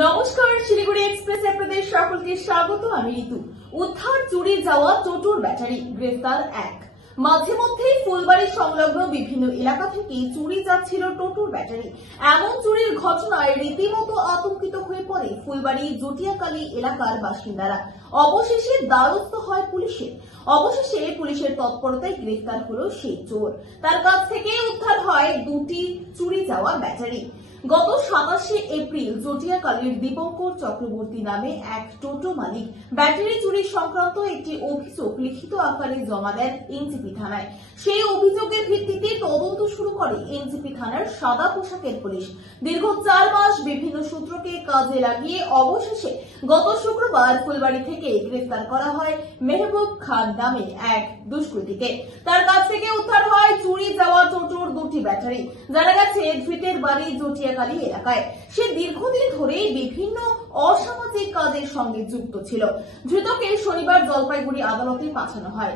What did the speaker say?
নমস্কার, শিলিগুড়ি এক্সপ্রেস আপনাদের সকলকে স্বাগত। আমি ঋতু। উদ্ধার চুরি যাওয়া টোটোর ব্যাটারি, গ্রেফতার এক। মাঝে মধ্যেই ফুলবাড়ি সংলগ্ন বিভিন্ন এলাকা থেকে চুরি যাচ্ছিল টোটোর ব্যাটারি। এমন চুরির ঘটনায় রীতিমতো আতঙ্কিত হয়ে পড়ে ফুলবাড়ি জটিয়াকালী এলাকার বাসিন্দারা। অবশেষে দ্বারস্থ হয় পুলিশের তৎপরতায় গ্রেফতার হলো সেই চোর। তার কাছ থেকে উদ্ধার হয় দুটি চুরি যাওয়া ব্যাটারি। গত 27 এপ্রিল জটিয়াকালীর দীপঙ্কর চক্রবর্তী নামে এক টোটো মালিক ব্যাটারি চুরি সংক্রান্ত একটি অভিযোগ লিখিত আকারে জমা দেন এনজিপি থানায়। সেই অভিযোগের ভিত্তিতে তদন্ত শুরু করে এনজিপি থানার সাদা পোশাকের পুলিশ। দীর্ঘ 4 মাস বিভিন্ন সূত্রকে কাজে লাগিয়ে অবশেষে গত শুক্রবার ফুলবাড়ি থেকে গ্রেফতার করা হয় মেহবুব খান নামে এক দুষ্কৃতীকে। তার কাছ থেকে উদ্ধার হয় চুরি যাওয়া টোটোর দুটি ব্যাটারি। জানা গেছে, ধৃতের বাড়ি জটিয়াকালী এলাকায়। সে দীর্ঘদিন ধরেই বিভিন্ন অসামাজিক কাজের সঙ্গে যুক্ত ছিল। ধৃতকে শনিবার জলপাইগুড়ি আদালতে পাঠানো হয়।